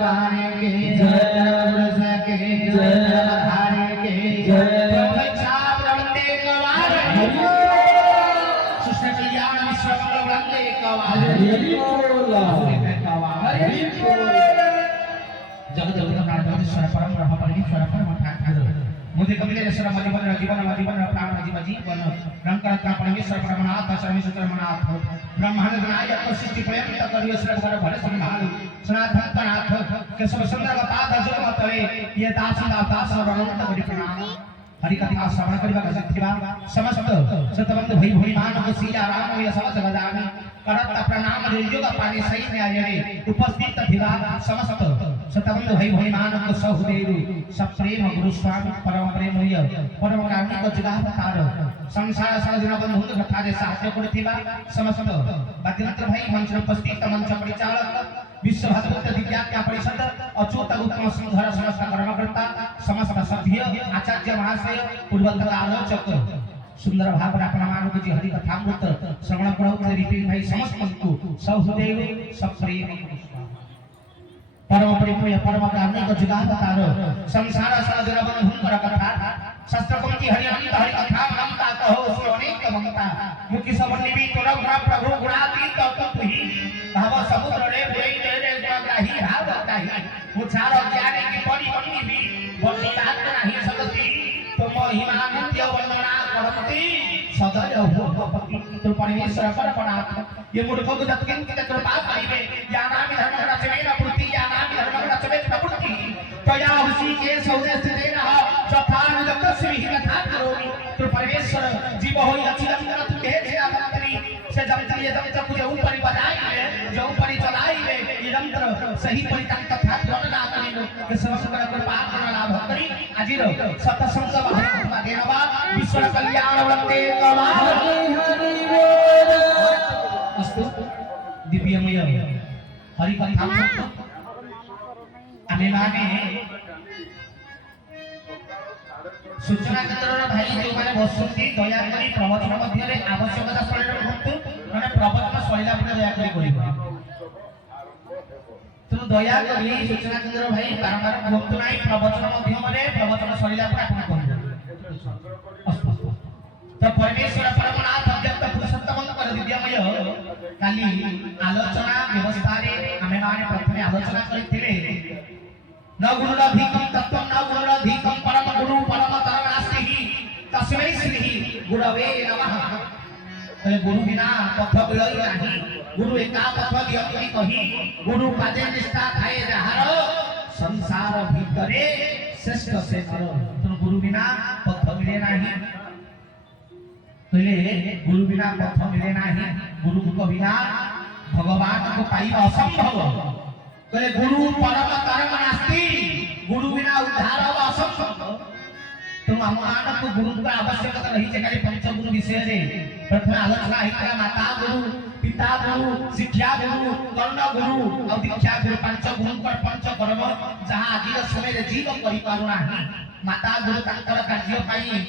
बहाने के जय वृष के जय धारे के जय छाप रमते कवार सुष्ट कल्याण विश्व रमते कवार जगत जगत परम ब्रह्म परमेश्वर परम ठाकुर मुझे कपिलेश्वर मजीवन जीवन मजीवन प्राण जीवन रंकर परमेश्वर परमनाथ सर्वेश्वर परमनाथ ब्रह्मांड नायक सृष्टि पर्यंत करियेश्वर भर भर संभाल सनातन तनाथ केशव सुंदर पाद जन्म तले ये दासी दास अनंत कोटि प्रणाम हरि कथा श्रवण करिबा गजथिबा समस्त सतबंध भई भई मानव सीता राम ये समस्त गजानि करत प्रणाम युग पानी सही में आये उपस्थित थिबा समस्त सतबंध भई भई मानव सहुदेव सब प्रेम गुरु स्वामी परम प्रेमय परम कारुणिक जगतार संसार साधन बंधु कथा रे साध्य करथिबा समस्त बाद्यंत्र भाई मंच उपस्थित मंच परिचालक विश्व भागवत विद्या परिषद अच्युत उत्तम सुंदर समस्त कर्मकर्ता समस्त सभ्य आचार्य महाशय पूर्वोत्तर आलोचक सुंदर भाव मानव जी हरि कथामृत श्रवण करो रिपीट भाई समस्त को सहुदेव सप्रेम परम प्रेमय परम कारुणिक जगतार संसार साधन बंधु कथा शास्त्र पंक्ति हरि अनंत हरि कथा ममता कहो सो अनेक ममता मुखि सब निबी तोरा प्रभु गुणातीत तुहि भाव समुद्र रे बुई रे गुणग्राही भाव ताही मुछार ज्ञान की परि बन्नी बन्नी बात नाही सकती तुम महिमा नित्य वंदना करपति सदय भूपति तुम परमेश्वर परमनाथ ये मूर्ख को जत किन के कृपा करिवे या नाम धर्म रचने न पूर्ति या नाम धर्म रचने न पूर्ति तया हुसी के सौदे स्थिते न तथा निजत श्री कथा करोमि तुम परमेश्वर जीव होई अचिरत करत के सेवामंत्री से जब ये जब मुझे ऊपर बजाई जो ऊपर चलाई ये यंत्र सही परितक कथा गणना करिनो के समस्त कृपा करना लाभ करी आजिर सतसंग भाव देनवा विश्व कल्याण वंदे कवा हरि बोल अस्तु दिव्यमय हरि कथा आमे माने सूचना केन्द्र भाई जो माने बसुती दया करी प्रवचन मध्य रे आवश्यकता स्थल रे रहंतु माने प्रवचन सरिला पर दया करी करिबो तो दया करी सूचना केन्द्र भाई बारंबार कहंतु नाही प्रवचन मध्य रे प्रवचन सरिला पर आपण कहंतु अस्तु तो परमेश्वर परमनाथ अव्यक्त पुरुषोत्तम कर दिव्यमय काली आलोचना व्यवस्था रे आमे माने प्रथमे आलोचना करिथिले न गुरुरधिकं तत्त्वं न गुरुरधिकं परम गुरु परमतरं नास्ति तस्मै श्री गुरवे नमः गुरु बिना पथ मिलई नाही गुरु एका पथ दियति कहि गुरु पादे निष्ठा थाए जहार संसार भीतरे श्रेष्ठ से करो तो गुरु बिना पथ मिले नाही तले गुरु बिना पथ मिले नाही गुरु को बिना भगवान को पाइबा असंभव कहले गुरु परम तरम नास्ति गुरु बिना उद्धार असंभव तो हमारा को गुरु का आवश्यकता रही जगह पंच गुरु विषय रे प्रथम आलोचना हितरा माता गुरु पिता गुरु शिक्षा गुरु कर्ण गुरु और दीक्षा गुरु पंच गुरु पर पंच कर्म जहां आजिर समय रे जीव करि पारु नाही माता गुरु तांकर कार्य पाई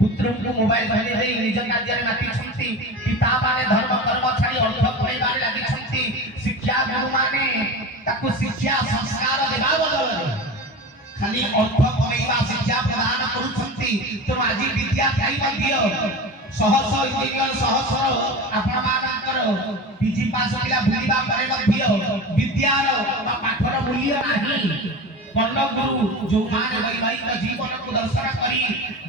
पुत्र को मोबाइल धरे दे निज कार्य रे नाटी छंती पिता माने धर्म कर्म छाड़ी अर्थ पाइबारे लागि छंती शिक्षा गुरु माने ताकु शिक्षा संस्कार देबा बदल खाली अर्थ पाइबा शिक्षा प्रदान करूछंती तो आजि विद्या पाई मध्य सहस इंजीनियर सहस आपण मानकर पीजी पास होइला बुलिबा परे मध्य विद्यार पाठर मूल्य नाही कर्ण गुरु जो मान वैवाहिक जीवन को दर्शन करी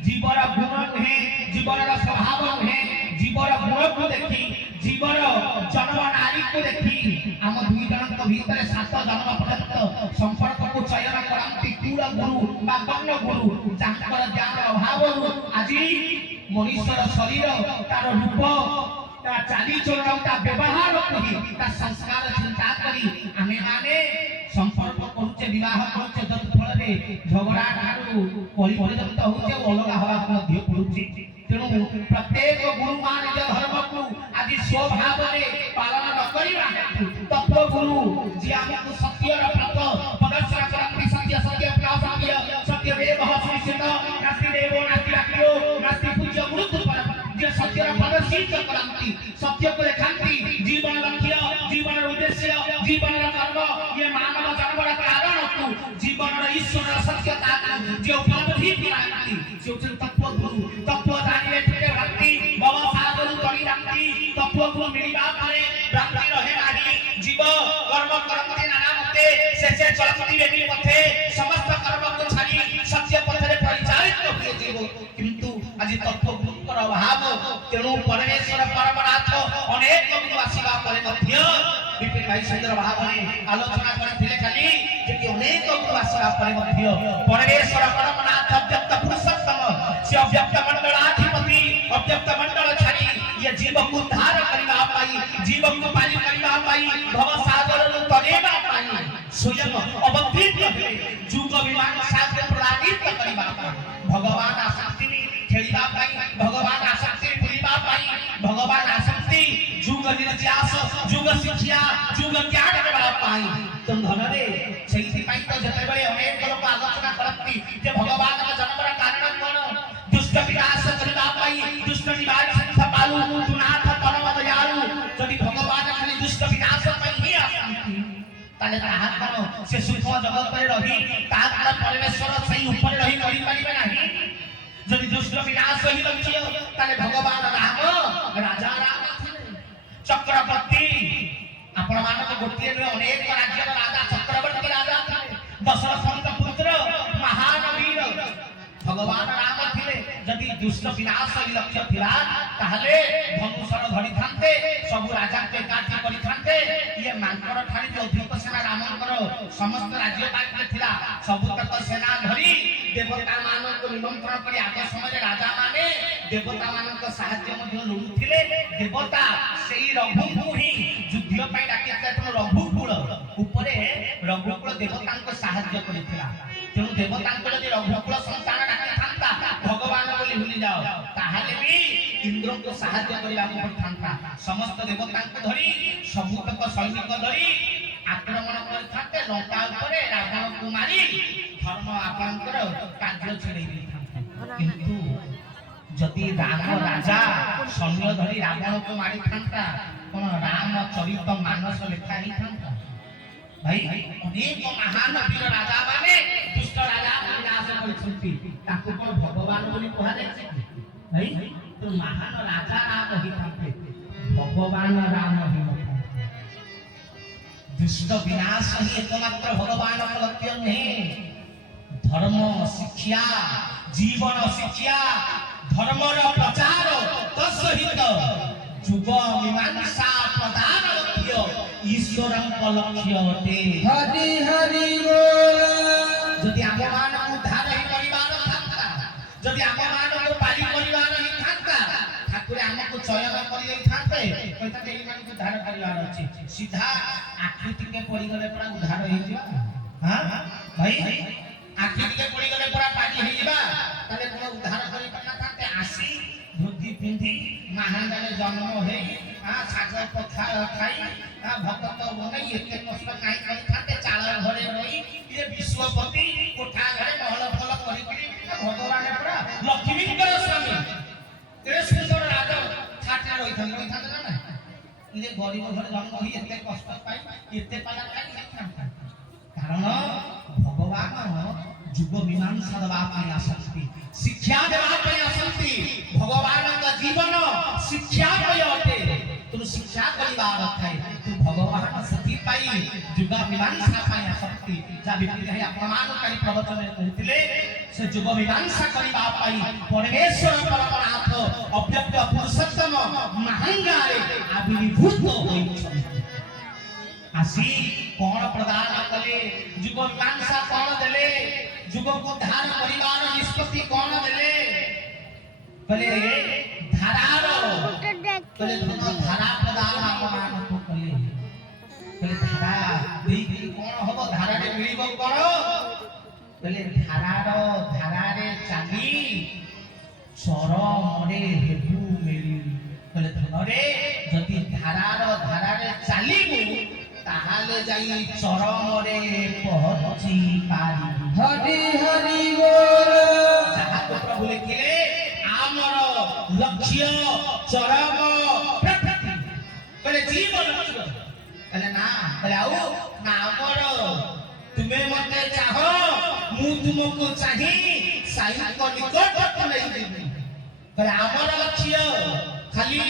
जीवन गुण है जीवन स्वभाव है जीवन गुण को देखी जीवन जन्म नारी को देखी आम दुई जन भीतर 7 जन्म पर्यंत संपर्क को चयन करती कुल गुरु बा कर्ण गुरु जाकर ज्ञान अभाव आज मनुष्यर शरीर तार रूप ता चाली चलन ता व्यवहार करी ता संस्कार चिंता करी आमे माने संपर्क करूचे विवाह करूचे जत फल रे झगड़ा ठारू कली पर्यंत होचे अलगा हवा मध्य पडुची तेणु प्रत्येक गुरु मान धर्म को आज स्वभाव रे पालन न करिबा तत्व गुरु जे हमको सत्य र प्रत प्रदर्शन करंती सत्य सत्य प्लासाव्य सत्य वेद हसित नास्ति देवो नास्ति राखियो नास्ति पूज्य गुरु पर जे सत्य र प्रदर्शित करंती सत्य को देखांती जीवन लक्ष्य जीवन उद्देश्य जीवन र कर्म ये मानव जन्म रा जे उपलब्धि कराती जे तत्व गुरु तत्व जानिबे ठेके भक्ति बाबा सागरु तरी रांती तत्व गुरु मिलिबा पारे भक्ति रहे नाही जीव कर्म करते नाना मते से चलती बेनी पथे समस्त कर्म को छाड़ी सत्य पथरे परिचालित होए जीव किंतु आज तत्व गुरुकर अभाव तेणु परमेश्वर परमनाथ अनेक गुरु आसीबा परे मध्य विपिन भाई सुंदर भावने आलोचना करथिले खाली जे कि अनेक गुरु आसीबा परे मध्य परमेश्वर परमनाथ अव्यक्त पुरुषोत्तम से अव्यक्त मंडलाधिपति अव्यक्त मंडल छाड़ी ये जीव को उद्धार करिबा पाई जीव को पानी करिबा पाई भव सागर रु तरेबा पाई स्वयं अवतीर्ण हुए जुग विमान सागर प्रदानित करिबा पाई भगवान आसक्ति खेलिबा पाई भगवान आसक्ति बुलिबा पाई भगवान आसक्ति जुग निर्यास जुग शिक्षा जुग ज्ञान देबा पाई तुम धन रे सेहि पाई तो जते बेले अनेक लोक आलोचना करती जे भगवान का जन्मर कारण कोन दुष्ट विनाश करिबा पाई दुष्ट निवारण संपालु तुनाथ परम दयालु जदि भगवान खाली दुष्ट विनाश पाई ही आसक्ति ताले ताहा कोन से सुख जगत रे रही ताहा परमेश्वर सही ऊपर रही करि परिबे नाही जदि दुष्ट विनाश ही लक्ष्य ताले भगवान राम राजा राम चक्रवर्ती आपण मानक गोटिए रे अनेक राज्य राजा चक्रवर्ती राजा थे दशरथ पुत्र महान वीर भगवान राम थिले जदि दुष्ट विनाश ही लक्ष्य थिला ताहले धनुषर धरि थांते सब राजा के काठी करि थांते ये मांकर ठाणी जो अधिक सेना रामकर समस्त राज्य पाखे थिला सब तक सेना धरि देवता मानक निमंत्रण करी आगे समय राजा माने देवता मानक सहाय्य मध्ये लुथिले देवता सेई रघुकुल ही युद्ध पई डाकिले तो रघुकुल ऊपरे रघुकुल देवता को सहाय्य करिथिला तेणु देवता को यदि रघुकुल संतान डाके थांता भगवान बोली भूली जाओ ताहाले भी इंद्र को सहाय्य करिबा को थांता समस्त देवता को धरी सबुतक सैनिक धरी आक्रमण कर थाते लंका ऊपर रावण को मारी धर्म आपनकर कार्य छेड़े थांते किंतु जदि राम राजा सैन्य धरी रावण को मारी थांता कोन राम चरित मानस लिखा ही थांता भाई अनेक महान वीर राजा माने दुष्ट राजा विनाश करछंती ताको कोन भगवान बोली कहा जाय भाई तो महान राजा राम ही थांते भगवान राम ही दुष्ट विनाश ही एकमात्र भगवान का लक्ष्य नहीं धर्म शिक्षा जीवन शिक्षा धर्म रो प्रचार तसहित जुग मीमांसा प्रदान लक्ष्य ईश्वर का लक्ष्य अटे हरि हरि बोल जदि आमान को उद्धार ही परिवार थांता जदि आमान को पाली परिवार ही थांता ठाकुर हमको चयन करि थांते कहता एई मान को उद्धार परिवार अछि सीधा आकृति के पड़ी गले पूरा उद्धार हो जिवा हां भाई आकृति के पड़ी गले पूरा पानी हो जिवा तले कोन उद्धार करि पना थांते आसी धोती पिंधी महानले जन्म हे आ सागर पथा खाई आ भक्त बनै एते कष्ट काई करि थाते चाल घरे रही ये विश्वपति कोठा घरे महल फल करि करि भगवान पूरा लक्ष्मीकर स्वामी तेरे सुंदर राजा ठाठा रही थाते ना ये गरीब घर जन्म होई एते कष्ट पाई एते पाला खाई थाता कारण भगवान जुग मीमांसा देवा पाई आसक्ति शिक्षा देवा पाई आसक्ति भगवान का जीवन शिक्षा पाई अटे तुम शिक्षा करिबार थाई तू भगवान सती पाई जुग मीमांसा पाई आसक्ति जा व्यक्ति है अपमान करी प्रवचन में कहतिले से जुग मीमांसा करिबा पाई परमेश्वर परमनाथ अव्यक्त पुरुषोत्तम महांगारे आविर्भूत होई आसी कौन प्रदान कले जुग मीमांसा कौन देले जुग को धार परिवार निष्पत्ति कौन देले कले धारारो कले धारा प्रदान अपमान को कले धारा देई कौन हबो धारा रे मिलिबो कोन कले धारा रे चाली चर मरे हेबु मिली कले धनरे जदि धारा रे चालिबु ताहाले जाई चरमरे पहुंची पारी हरि हरि बोल जहा को प्रभु लिखिले आमर लक्ष्य चरम प्रकृति कहले जीवन लक्ष्य कहले ना कहले आउ ना आमर तुम्हें मते चाहो मु तुमको चाहि साई को निकट नहीं देबी पर हमर लक्ष्य खाली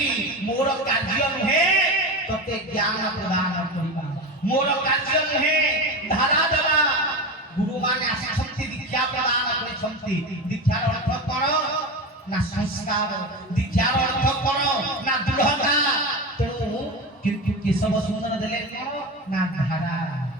मोर कार्य नुहे तते ज्ञान प्रदान करिबा मोर कार्य नुहे धारा देबा गुरु माने आसक्ति दीक्षा प्रदान करिसंती दीक्षार अर्थ करो ना संस्कार दीक्षार अर्थ करो ना दृढ़ता तेणु केशव सुंदर देले करो ना धारा